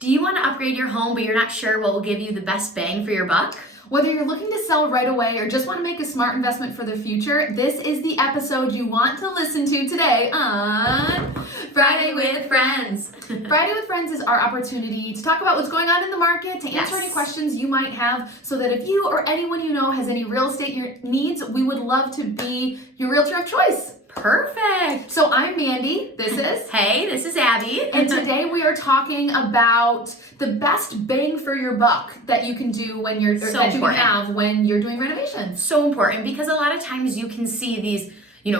Do you want to upgrade your home, but you're not sure what will give you the best bang for your buck? Whether you're looking to sell right away or just want to make a smart investment for the future, this is the episode you want to listen to today on Friday with Friends. Friday with Friends is our opportunity to talk about what's going on in the market, to answer any questions you might have, so that if you or anyone you know has any real estate needs, we would love to be your realtor of choice. Perfect. So I'm Mandy. This is... Hey, this is Abby. And today we are talking about the best bang for your buck that you can do when you're when you're doing renovations. So important, because a lot of times you can see these,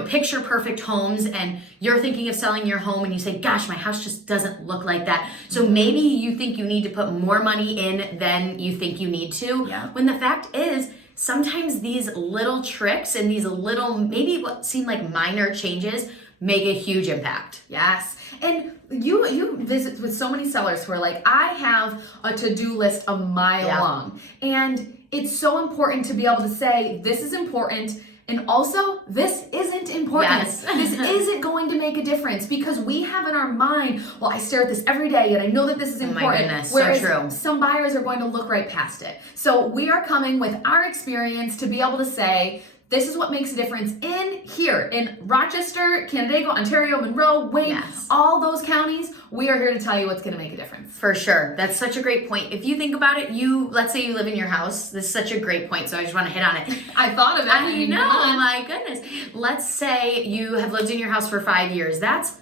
picture perfect homes and you're thinking of selling your home and you say, gosh, my house just doesn't look like that. So maybe you think you need to put more money in than you think you need to. Yeah. When the fact is, sometimes these little tricks and these little, maybe what seem like minor changes, make a huge impact. Yes. And you visit with so many sellers who are like, I have a to-do list a mile long. And it's so important to be able to say, this is important. And also, this isn't important. Yes. This isn't going to make a difference, because we have in our mind, well, I stare at this every day and I know that this is important. Oh my goodness, whereas so true. Some buyers are going to look right past it. So we are coming with our experience to be able to say, this is what makes a difference in Rochester, Canandaigua, Ontario, Monroe, Wayne, all those counties. We are here to tell you what's going to make a difference. For sure. That's such a great point. If you think about it, let's say you live in your house. This is such a great point, so I just want to hit on it. I thought of it. I know, my goodness. Let's say you have lived in your house for 5 years. That's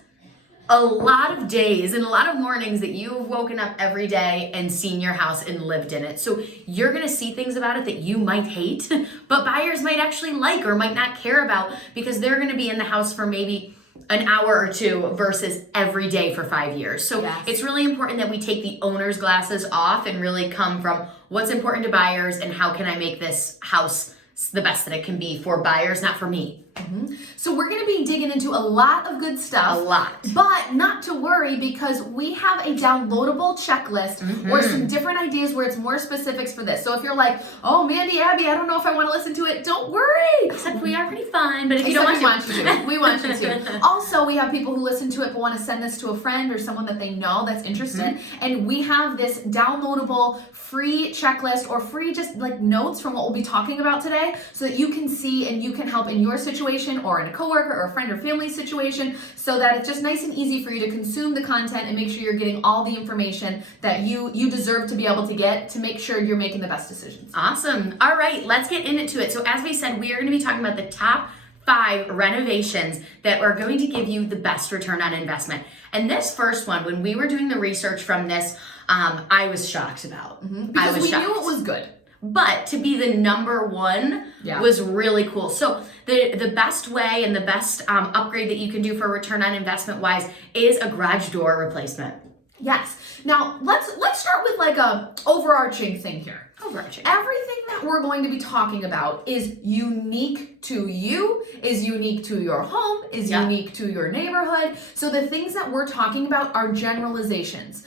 a lot of days and a lot of mornings that you've woken up every day and seen your house and lived in it. So you're going to see things about it that you might hate, but buyers might actually like or might not care about, because they're going to be in the house for maybe an hour or two versus every day for 5 years. So it's really important that we take the owner's glasses off and really come from what's important to buyers and how can I make this house the best that it can be for buyers, not for me. Mm-hmm. So we're going to be digging into a lot of good stuff. A lot. But not to worry, because we have a downloadable checklist or some different ideas where it's more specifics for this. So if you're like, oh, Mandy, Abbey, I don't know if I want to listen to it, don't worry. Except we are pretty fun, but if you don't want to. We want you to. Also, we have people who listen to it but want to send this to a friend or someone that they know that's interested. And we have this downloadable free checklist or free just like notes from what we'll be talking about today, so that you can see and you can help in your situation or in a coworker or a friend or family situation, so that it's just nice and easy for you to consume the content and make sure you're getting all the information that you deserve to be able to get to make sure you're making the best decisions. Awesome. All right, let's get into it. So as we said, we are going to be talking about the top 5 renovations that are going to give you the best return on investment. And this first one, when we were doing the research from this, I was shocked about. Because we knew it was good. But to be the number one was really cool. So the best way and the best upgrade that you can do for return on investment wise is a garage door replacement. Yes. Now let's start with like a overarching thing here. Overarching. Everything that we're going to be talking about is unique to you, is unique to your home, is unique to your neighborhood. So the things that we're talking about are generalizations.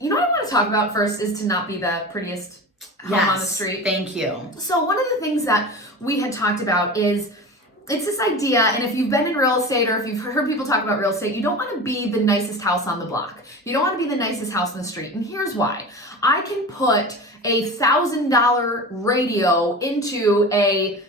You know what I want to talk about first is to not be the prettiest home on the street. Thank you. So one of the things that we had talked about is, it's this idea, and if you've been in real estate or if you've heard people talk about real estate, you don't want to be the nicest house on the block. You don't want to be the nicest house on the street. And here's why. I can put a $1,000 radio into a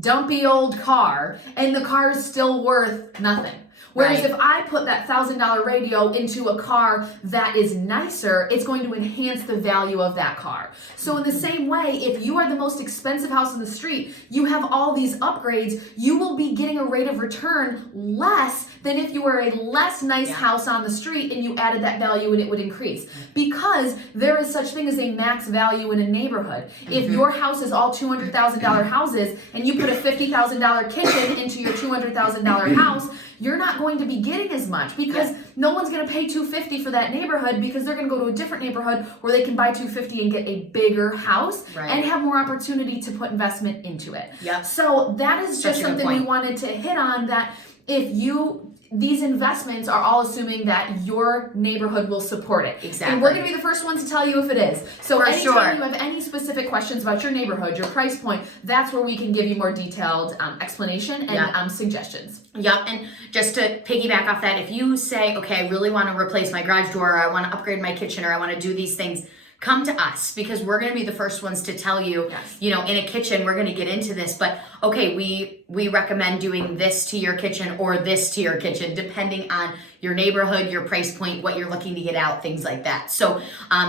dumpy old car and the car is still worth nothing. Whereas if I put that $1,000 radio into a car that is nicer, it's going to enhance the value of that car. So in the same way, if you are the most expensive house on the street, you have all these upgrades, you will be getting a rate of return less than if you were a less nice house on the street and you added that value and it would increase. Because there is such thing as a max value in a neighborhood. If your house is all $200,000 houses and you put a $50,000 kitchen into your $200,000 house, you're not going to be getting as much, because no one's going to pay $250 for that neighborhood, because they're going to go to a different neighborhood where they can buy $250 and get a bigger house and have more opportunity to put investment into it. So that is just something we wanted to hit on, that if you these investments are all assuming that your neighborhood will support it. Exactly. And we're going to be the first ones to tell you if it is. So For anytime sure. you have any specific questions about your neighborhood, your price point, that's where we can give you more detailed explanation and suggestions. Yep, and just to piggyback off that, if you say, okay, I really want to replace my garage door, or I want to upgrade my kitchen, or I want to do these things, come to us, because we're going to be the first ones to tell you, Yes. you know, in a kitchen, we're going to get into this, but okay, we recommend doing this to your kitchen or this to your kitchen, depending on your neighborhood, your price point, what you're looking to get out, things like that. So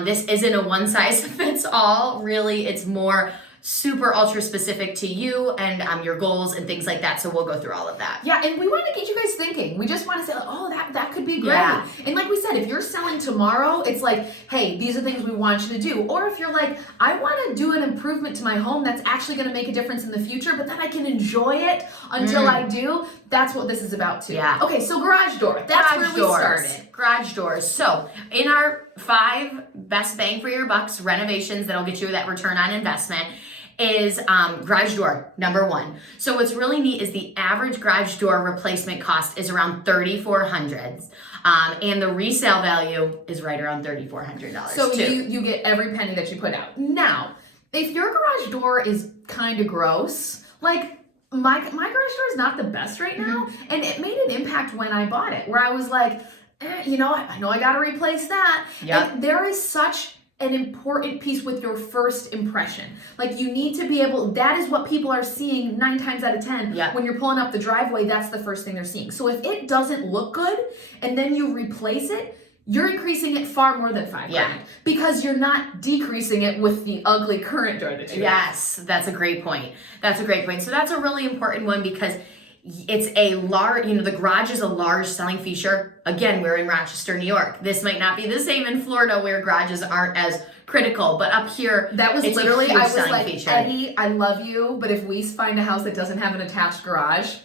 this isn't a one size fits all. Really, it's more super ultra specific to you and your goals and things like that. So we'll go through all of that. Yeah, and we want to get you guys thinking. We just want to say, oh, that could be great. Yeah. And like we said, if you're selling tomorrow, it's like, hey, these are things we want you to do. Or if you're like, I want to do an improvement to my home that's actually going to make a difference in the future, but then I can enjoy it until I do. That's what this is about too. Yeah. Okay, so garage door. That's where we started. Garage doors. So in our 5 best bang for your bucks renovations that'll get you that return on investment is garage door, number 1. So what's really neat is the average garage door replacement cost is around $3,400. And the resale value is right around $3,400 So too. you get every penny that you put out. Now, if your garage door is kind of gross, like my garage door is not the best right now, and it made an impact when I bought it, where I was like, you know, I know I got to replace that. Yep. And there is such an important piece with your first impression. Like you need to be able, that is what people are seeing 9 times out of 10. Yeah. When you're pulling up the driveway, that's the first thing they're seeing. So if it doesn't look good and then you replace it, you're increasing it far more than $5,000 because you're not decreasing it with the ugly current door that you have. Yes, that's a great point. That's a great point. So that's a really important one because it's a large, you know, the garage is a large selling feature. Again, we're in Rochester, New York. This might not be the same in Florida where garages aren't as critical, but up here, That was it's literally, a huge I was selling like, feature. Eddie, I love you, but if we find a house that doesn't have an attached garage,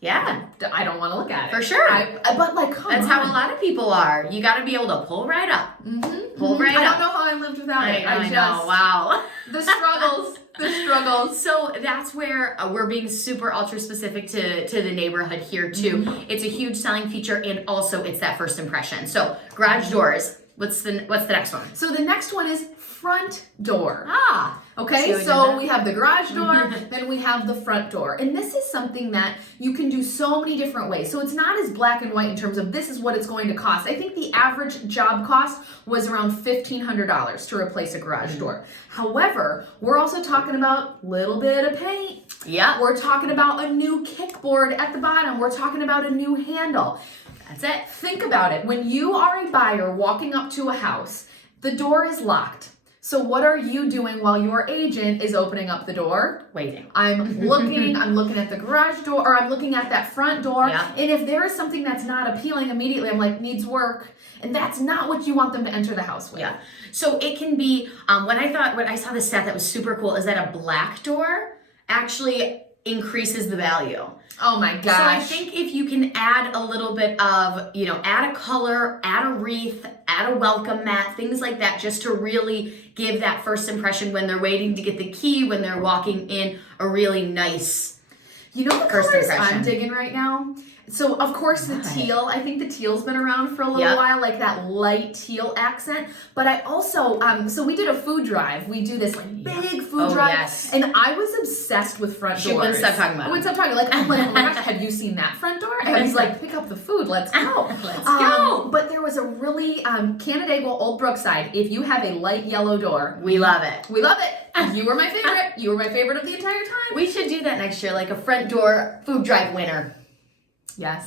Yeah, I don't want to look at it. for sure. But like, come That's on. how a lot of people are. You got to be able to pull right up. Pull right I up. don't know how I lived without it. I know. Wow. The struggles. The struggles. So that's where we're being super ultra specific to the neighborhood here too. It's a huge selling feature, and also it's that first impression. So garage doors. What's the next one? So the next one is front door. Ah. Okay, See so what we have the garage door, then we have the front door. And this is something that you can do so many different ways. So it's not as black and white in terms of this is what it's going to cost. I think the average job cost was around $1,500 to replace a garage door. However, we're also talking about a little bit of paint. Yeah. We're talking about a new kickboard at the bottom. We're talking about a new handle. That's it. Think about it. When you are a buyer walking up to a house, the door is locked. So what are you doing while your agent is opening up the door? Waiting. I'm looking at the garage door, or I'm looking at that front door. Yeah. And if there is something that's not appealing immediately, I'm like, needs work. And that's not what you want them to enter the house with. Yeah. So it can be, when I saw this stat that was super cool, is that a black door actually increases the value. Oh my gosh. So I think if you can add a little bit of, you know, add a color, add a wreath, add a welcome mat, things like that, just to really give that first impression when they're waiting to get the key, when they're walking in, a really nice You know the first colors impression. I'm digging right now? So, of course, the teal. I think the teal's been around for a little Yep. while, like that light teal accent. But I also, so we did a food drive. We do this like big food drive. Yes. And I was obsessed with front doors. She wouldn't stop talking about I wouldn't stop talking. Like, I'm like, oh my gosh, have you seen that front door? And he's like, pick up the food. Let's go. Let's go. But there was a really, Canandaigua, Old Brookside. If you have a light yellow door, We love it. we love it. You were my favorite. You were my favorite of the entire time. We should do that next year, like a front door food drive winner. Yes.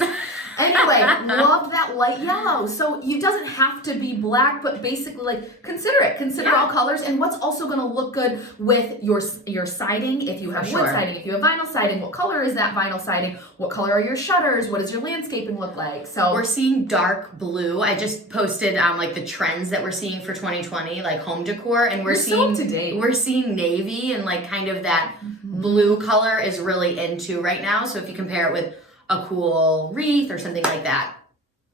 Anyway, love that light yellow. So it doesn't have to be black, but basically like consider it. Consider Yeah. all colors, and what's also going to look good with your siding. If you have For wood sure. siding, if you have vinyl siding, what color is that vinyl siding? What color are your shutters? What does your landscaping look like? So We're seeing dark blue. I just posted like the trends that we're seeing for 2020, like home decor, and we're You're so seeing up to date. we're seeing navy and like kind of that blue color is really into right now. So if you compare it with a cool wreath or something like that,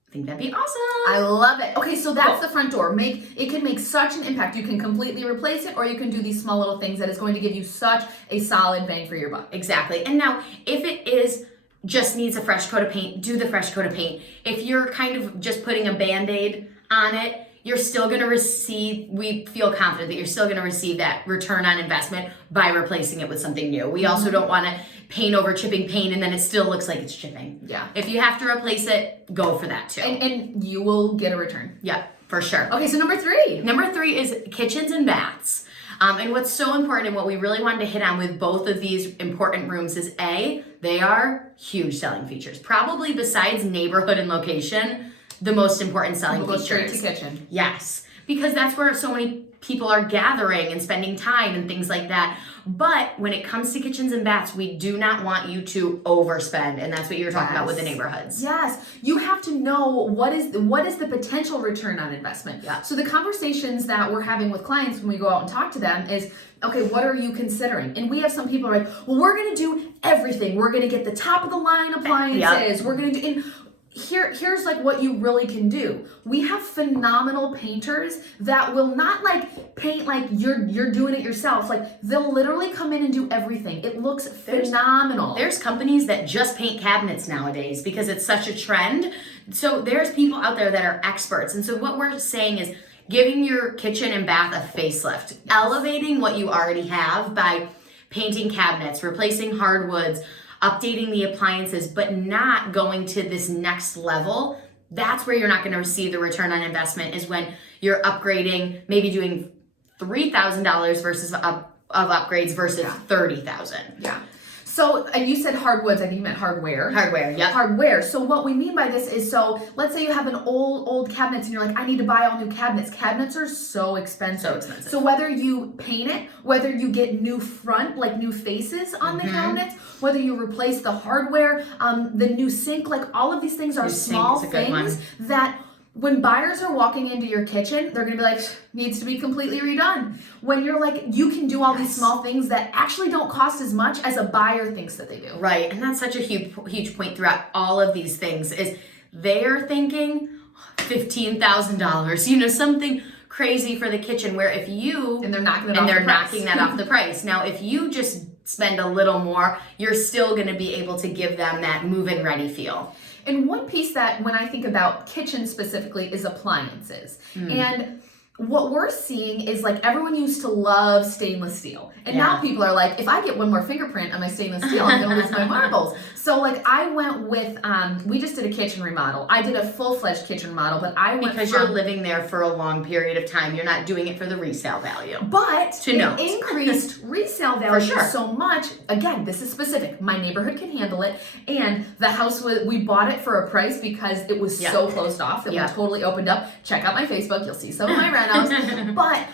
I think that'd be awesome. I love it. Okay, so that's the front door. It can make such an impact. You can completely replace it, or you can do these small little things that is going to give you such a solid bang for your buck. Exactly. And now if it is just needs a fresh coat of paint, do the fresh coat of paint. If you're kind of just putting a Band-Aid on it, you're still going to we feel confident that you're still going to receive that return on investment by replacing it with something new. We also don't want to paint over chipping paint and then it still looks like it's chipping. Yeah. If you have to replace it, go for that too. And you will get a return. Yeah, for sure. Okay, so number 3. Number 3 is kitchens and baths. And what's so important and what we really wanted to hit on with both of these important rooms is they are huge selling features. Probably besides neighborhood and location, the most important selling We'll go features. straight to kitchen. Yes, because that's where so many people are gathering and spending time and things like that. But when it comes to kitchens and baths, we do not want you to overspend, and that's what you were talking about with the neighborhoods. Yes, you have to know what is the potential return on investment. Yeah. So the conversations that we're having with clients when we go out and talk to them is, okay, what are you considering? And we have some people like, well, we're going to do everything. We're going to get the top of the line appliances. Yep. We're going to do. Here's like what you really can do. We have phenomenal painters that will not like paint like you're doing it yourself. Like they'll literally come in and do everything. It looks phenomenal. There's companies that just paint cabinets nowadays because it's such a trend. So there's people out there that are experts. And so what we're saying is giving your kitchen and bath a facelift, elevating what you already have by painting cabinets, replacing hardwoods, updating the appliances, but not going to this next level. That's where you're not going to receive the return on investment is when you're upgrading, maybe doing $3,000 versus of upgrades versus $30,000. Yeah. So, and you said hardwoods, I think you meant hardware. Hardware, yeah. Hardware. So what we mean by this is, so let's say you have an old cabinets and you're like, I need to buy all new cabinets. Cabinets are so expensive. So whether you paint it, whether you get new new faces on the cabinets, whether you replace the hardware, the new sink, like all of these things are small things that when buyers are walking into your kitchen, they're going to be like, needs to be completely redone. When you're like, you can do all these small things that actually don't cost as much as a buyer thinks that they do. Right. And that's such a huge point throughout all of these things is they're thinking $15,000, something crazy for the kitchen where if you... And they're knocking that off the price. Now, if you just spend a little more, you're still going to be able to give them that move-in ready feel. And one piece that when I think about kitchen specifically is appliances. And what we're seeing is like everyone used to love stainless steel. And now people are like, if I get one more fingerprint on my stainless steel, I'm going to lose my marbles. So like I went with, we just did a kitchen remodel. I did a full-fledged kitchen remodel, but I went Because you're living there for a long period of time. You're not doing it for the resale value. But it increased resale value so much. Again, this is specific. My neighborhood can handle it. And the house, we bought it for a price because it was so closed off that we totally opened up. Check out my Facebook. You'll see some of my renos. But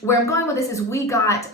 where I'm going with this is we got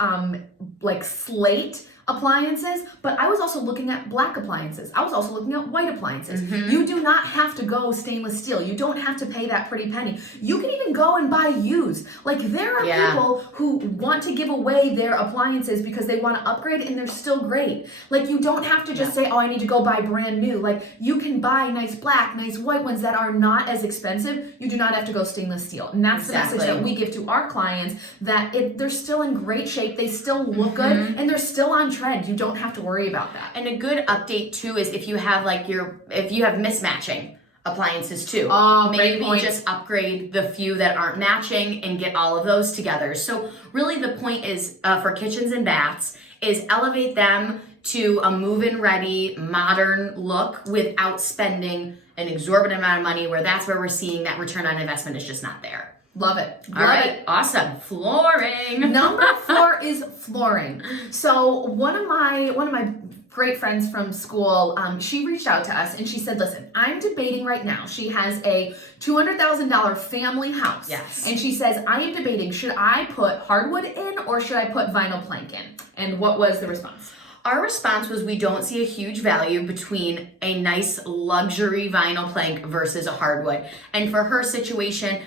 like slate appliances, but I was also looking at black appliances. I was also looking at white appliances. You do not have to go stainless steel. You don't have to pay that pretty penny. You can even go and buy used. Like there are people who want to give away their appliances because they want to upgrade and they're still great. Like you don't have to just say, oh, I need to go buy brand new. Like you can buy nice black, nice white ones that are not as expensive. You do not have to go stainless steel. And that's the message that we give to our clients, that they're still in great shape. They still look good and they're still on trend. You don't have to worry about that. And a good update too is if you have mismatching appliances too. Maybe just upgrade the few that aren't matching and get all of those together. So really the point is for kitchens and baths is elevate them to a move-in ready, modern look without spending an exorbitant amount of money, where that's where we're seeing that return on investment is just not there. Love it. All right. Awesome. Flooring. Number 4 is flooring. So one of my great friends from school, she reached out to us and she said, listen, I'm debating right now. She has a $200,000 family house. Yes. And she says, I am debating, should I put hardwood in or should I put vinyl plank in? And what was the response? Our response was we don't see a huge value between a nice luxury vinyl plank versus a hardwood. And for her situation,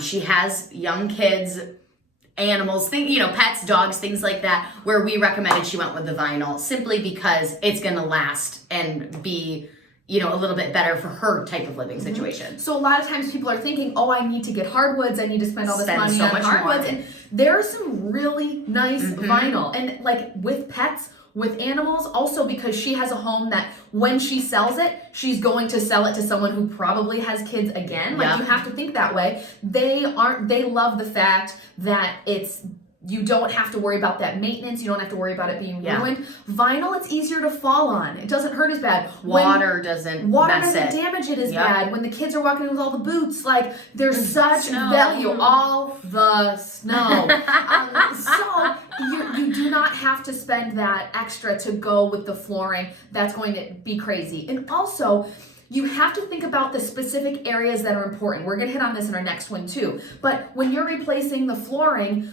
she has young kids, animals, pets, dogs, things like that, where we recommended she went with the vinyl simply because it's going to last and be, a little bit better for her type of living situation. So a lot of times people are thinking, oh, I need to get hardwoods. I need to spend all this money on hardwoods. And there are some really nice vinyl. And like with pets, with animals, also because she has a home that when she sells it, she's going to sell it to someone who probably has kids again. Like, you have to think that way. They love the fact that you don't have to worry about that maintenance. You don't have to worry about it being ruined. Vinyl, it's easier to fall on. It doesn't hurt as bad. Water doesn't damage it as bad. When the kids are walking with all the boots, like, there's such value. All the snow. So you do not have to spend that extra to go with the flooring. That's going to be crazy. And also, you have to think about the specific areas that are important. We're going to hit on this in our next one too. But when you're replacing the flooring,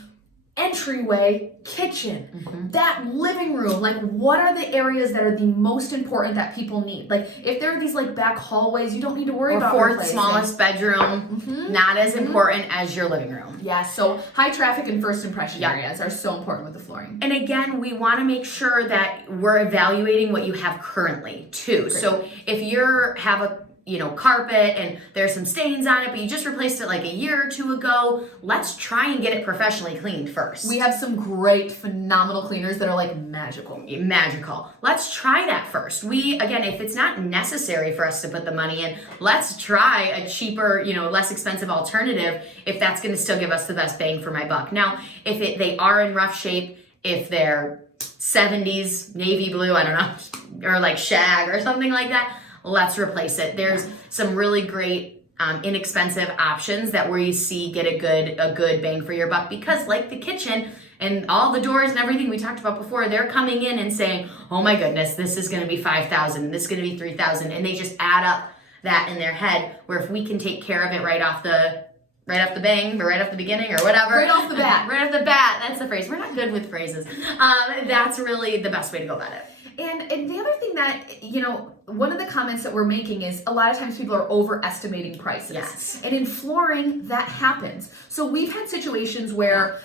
entryway, kitchen, that living room, like, what are the areas that are the most important that people need? Like, if there are these like back hallways, you don't need to worry about fourth smallest bedroom, not as important as your living room. Yes, so high traffic and first impression areas are so important with the flooring. And again, we want to make sure that we're evaluating what you have currently too. Great. So if you have a carpet and there's some stains on it, but you just replaced it like a year or two ago, let's try and get it professionally cleaned first. We have some great, phenomenal cleaners that are like magical. Let's try that first. Again, if it's not necessary for us to put the money in, let's try a cheaper, less expensive alternative if that's going to still give us the best bang for my buck. Now, if they are in rough shape, if they're 70s navy blue, I don't know, or like shag or something like that, let's replace it. There's some really great inexpensive options that where you see get a good bang for your buck, because like the kitchen and all the doors and everything we talked about before, they're coming in and saying, oh my goodness, this is going to be $5,000, this is going to be $3,000, and they just add up that in their head, where if we can take care of it right off the bang, or right off the beginning, or whatever. Right off the bat. Right off the bat, that's the phrase. We're not good with phrases. That's really the best way to go about it. And the other thing that, one of the comments that we're making is a lot of times people are overestimating prices. Yes. And in flooring, that happens. So we've had situations where,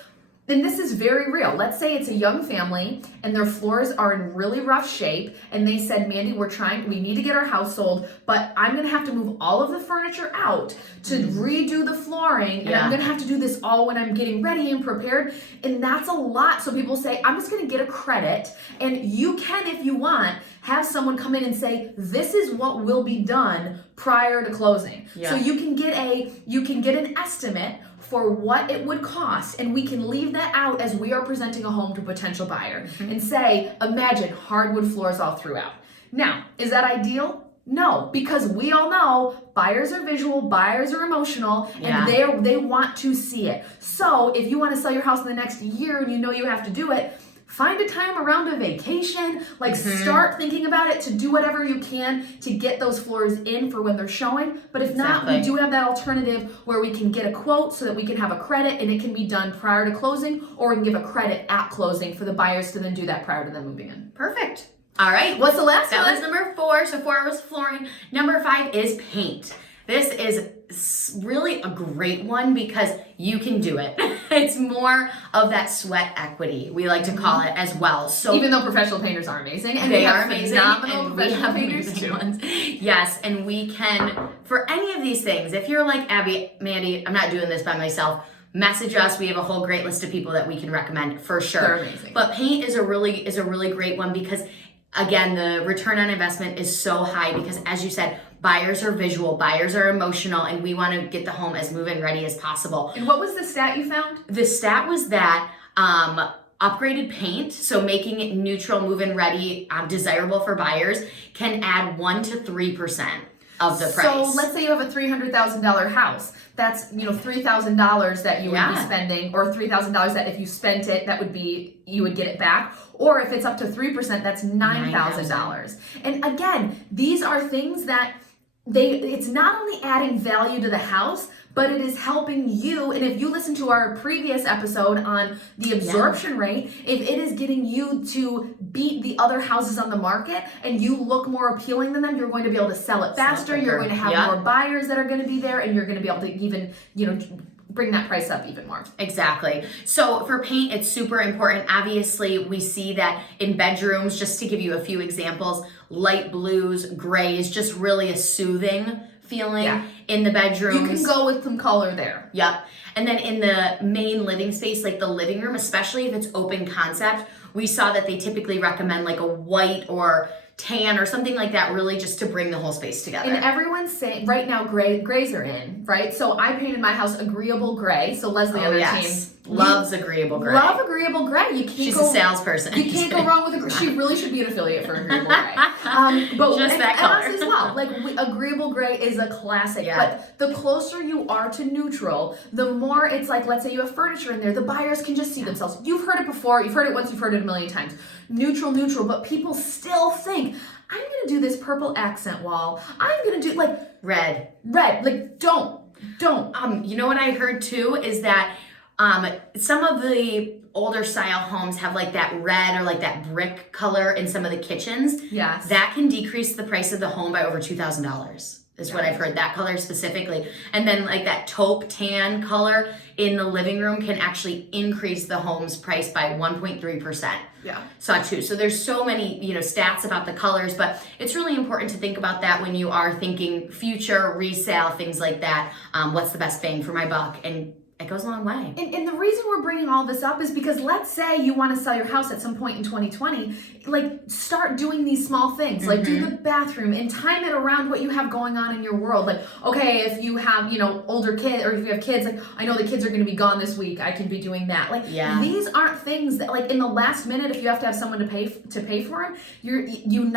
and this is very real. Let's say it's a young family and their floors are in really rough shape, and they said, Mandy, we need to get our house sold, but I'm going to have to move all of the furniture out to redo the flooring, and I'm going to have to do this all when I'm getting ready and prepared. And that's a lot. So people say, I'm just going to get a credit, and you can, if you want, have someone come in and say, this is what will be done prior to closing. Yeah. So you can get an estimate for what it would cost, and we can leave that out as we are presenting a home to a potential buyer and say, imagine hardwood floors all throughout. Now, is that ideal? No, because we all know buyers are visual, buyers are emotional, and they want to see it. So if you want to sell your house in the next year and you have to do it, find a time around a vacation, start thinking about it to do whatever you can to get those floors in for when they're showing. But if not, we do have that alternative where we can get a quote so that we can have a credit, and it can be done prior to closing, or we can give a credit at closing for the buyers to then do that prior to them moving in. Perfect. All right. What's the last one? That was number 4. So 4 was flooring. Number 5 is paint. This is really a great one because you can do it. It's more of that sweat equity, we like to call it as well. So even though professional painters are amazing, and they are amazing, and we have painters too. Yes, and we can, for any of these things, if you're like, Abby, Mandy, I'm not doing this by myself, message us. We have a whole great list of people that we can recommend for sure. They're amazing. But paint is a really great one because, again, the return on investment is so high because, as you said, buyers are visual, buyers are emotional, and we want to get the home as move-in ready as possible. And what was the stat you found? The stat was that upgraded paint, so making it neutral, move-in ready, desirable for buyers, can add 1 to 3% of the price. So let's say you have a $300,000 house. That's $3,000 that you would be spending, or $3,000 that if you spent it, you would get it back. Or if it's up to 3%, that's $9,000. And again, these are things that it's not only adding value to the house, but it is helping you. And if you listen to our previous episode on the absorption rate, if it is getting you to beat the other houses on the market and you look more appealing than them, you're going to be able to sell it faster. You're going to have more buyers that are going to be there, and you're going to be able to even, bring that price up even more. Exactly. So for paint, it's super important. Obviously, we see that in bedrooms, just to give you a few examples, light blues, grays, just really a soothing feeling in the bedrooms. You can go with some color there. Yep. And then in the main living space, like the living room, especially if it's open concept, we saw that they typically recommend like a white or tan or something like that, really just to bring the whole space together. And everyone's saying right now grays are in, right? So I painted my house agreeable gray. So Leslie on our team loves agreeable gray. Love agreeable gray. You can't She's a salesperson. You can't go wrong with a. She really should be an affiliate for agreeable gray. But just that color. And us as well. Like agreeable gray is a classic. Yeah. But the closer you are to neutral, the more it's like, let's say you have furniture in there, the buyers can just see themselves. You've heard it before. You've heard it once. You've heard it a million times. Neutral. But people still think, I'm gonna do this purple accent wall. I'm gonna do like red. Like don't. You know what I heard too is that some of the older style homes have like that red or like that brick color in some of the kitchens. Yes. That can decrease the price of the home by over $2,000 is what I've heard, that color specifically. And then like that taupe tan color in the living room can actually increase the home's price by 1.3%. Yeah. Saw too. So there's so many, stats about the colors, but it's really important to think about that when you are thinking future resale, things like that. What's the best bang for my buck? And it goes a long way. And the reason we're bringing all this up is because let's say you want to sell your house at some point in 2020, like start doing these small things, like do the bathroom and time it around what you have going on in your world. Like, okay, if you have, older kids or if you have kids, like I know the kids are going to be gone this week, I can be doing that. Like these aren't things that like in the last minute, if you have to have someone to pay for them, you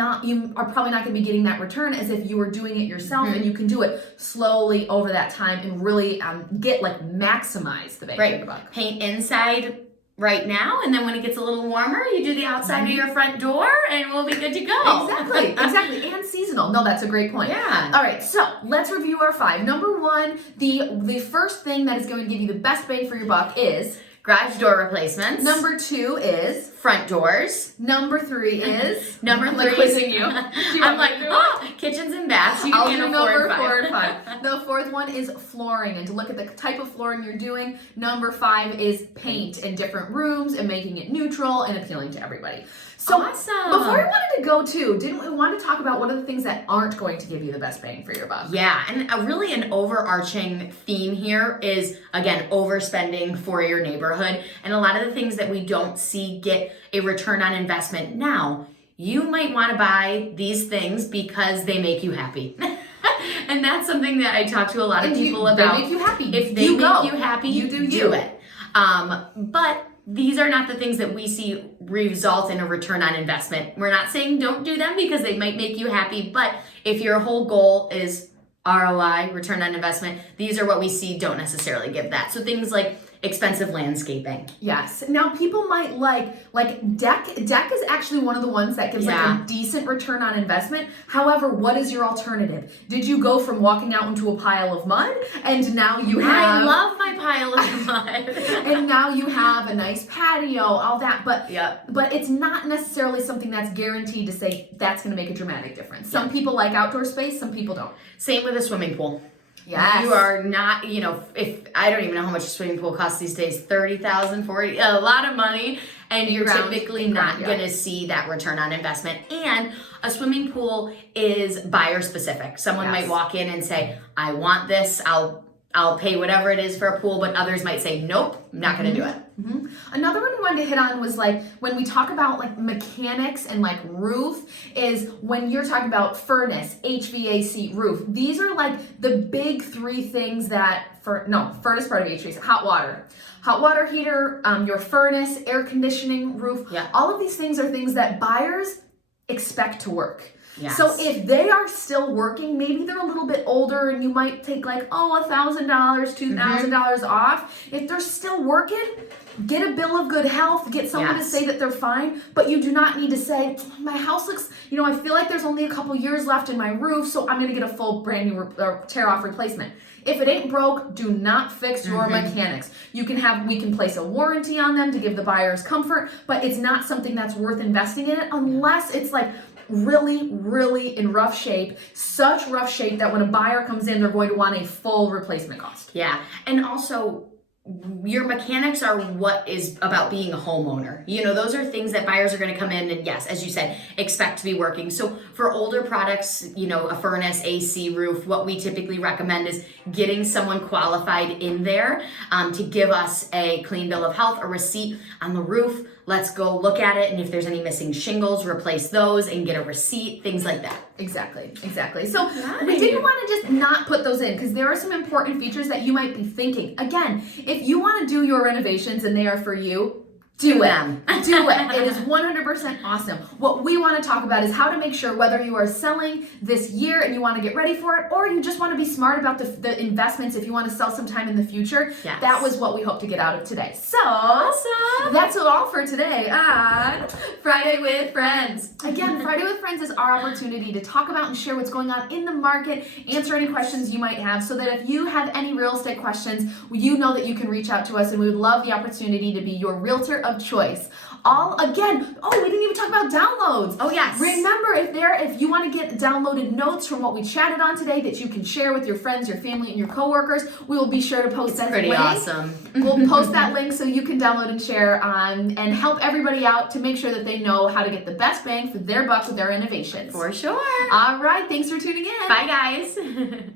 are probably not going to be getting that return as if you were doing it yourself, and you can do it slowly over that time and really get like maximize the bang for the buck. Paint inside right now, and then when it gets a little warmer, you do the outside of your front door, and we'll be good to go. Exactly, and seasonal. No, that's a great point. Yeah. All right, so let's review our 5. Number 1, the first thing that is going to give you the best bang for your buck is garage door replacements. Number 2 is front doors. Number 3 is Number 3 quizzing you. I'm like, kitchens and baths. You I'll can do afford number 4 and 5. The 4th one is flooring, and to look at the type of flooring you're doing. Number 5 is paint in different rooms and making it neutral and appealing to everybody. So awesome. Before we wanted to go to, didn't we want to talk about what are the things that aren't going to give you the best bang for your buck? Yeah, and really an overarching theme here is, again, overspending for your neighborhood. And a lot of the things that we don't see get a return on investment now, you might want to buy these things because they make you happy. And that's something that I talk to a lot of people about. They make you happy. If they make you happy, you do it. But these are not the things that we see result in a return on investment. We're not saying don't do them because they might make you happy, but if your whole goal is ROI, return on investment, these are what we see don't necessarily give that. So things like expensive landscaping. Yes. Now people might like deck. Deck is actually one of the ones that gives like a decent return on investment. However, what is your alternative? Did you go from walking out into a pile of mud and now you have... I love my pile of mud. And now you have a nice patio, all that. But but it's not necessarily something that's guaranteed to say that's going to make a dramatic difference. Some people like outdoor space, some people don't. Same with a swimming pool. Yes. You are not, if I don't even know how much a swimming pool costs these days, $30,000, $40,000, a lot of money, and you're typically not going to see that return on investment. And a swimming pool is buyer specific. Someone might walk in and say, I want this, I'll pay whatever it is for a pool, but others might say, nope, I'm not going to do it. Another one we wanted to hit on was like when we talk about like mechanics and like roof is when you're talking about furnace, HVAC, roof. These are like the big 3 things that furnace part of HVAC, hot water heater, your furnace, air conditioning, roof. All of these things are things that buyers expect to work. Yes. So if they are still working, maybe they're a little bit older and you might take like, $1,000, $2,000 off. If they're still working, get a bill of good health, get someone to say that they're fine, but you do not need to say, my house looks, I feel like there's only a couple years left in my roof, so I'm gonna get a full brand new tear off replacement. If it ain't broke, do not fix your mechanics. We can place a warranty on them to give the buyers comfort, but it's not something that's worth investing in it unless it's like really, really in rough shape, such rough shape that when a buyer comes in, they're going to want a full replacement cost. Yeah, and also your mechanics are what is about being a homeowner. Those are things that buyers are going to come in and, yes, as you said, expect to be working. So for older products, a furnace, AC, roof, what we typically recommend is getting someone qualified in there to give us a clean bill of health, a receipt on the roof. Let's go look at it, and if there's any missing shingles, replace those and get a receipt, things like that. Exactly. So we didn't want to just not put those in because there are some important features that you might be thinking. Again, if you want to do your renovations and they are for you, do it. Do it. It is 100% awesome. What we want to talk about is how to make sure whether you are selling this year and you want to get ready for it, or you just want to be smart about the investments if you want to sell sometime in the future. Yes. That was what we hope to get out of today. So Awesome. that's all for today on Friday with Friends. Again, Friday with Friends is our opportunity to talk about and share what's going on in the market, answer any questions you might have, so that if you have any real estate questions, you know that you can reach out to us, and we would love the opportunity to be your realtor of choice. We didn't even talk about downloads. Oh, yes. Remember, if you want to get downloaded notes from what we chatted on today that you can share with your friends, your family, and your coworkers, we will be sure to post that Pretty link. awesome. We'll post that link so you can download and share and help everybody out to make sure that they know how to get the best bang for their buck with their renovations. For sure. All right, thanks for tuning in. Bye, guys.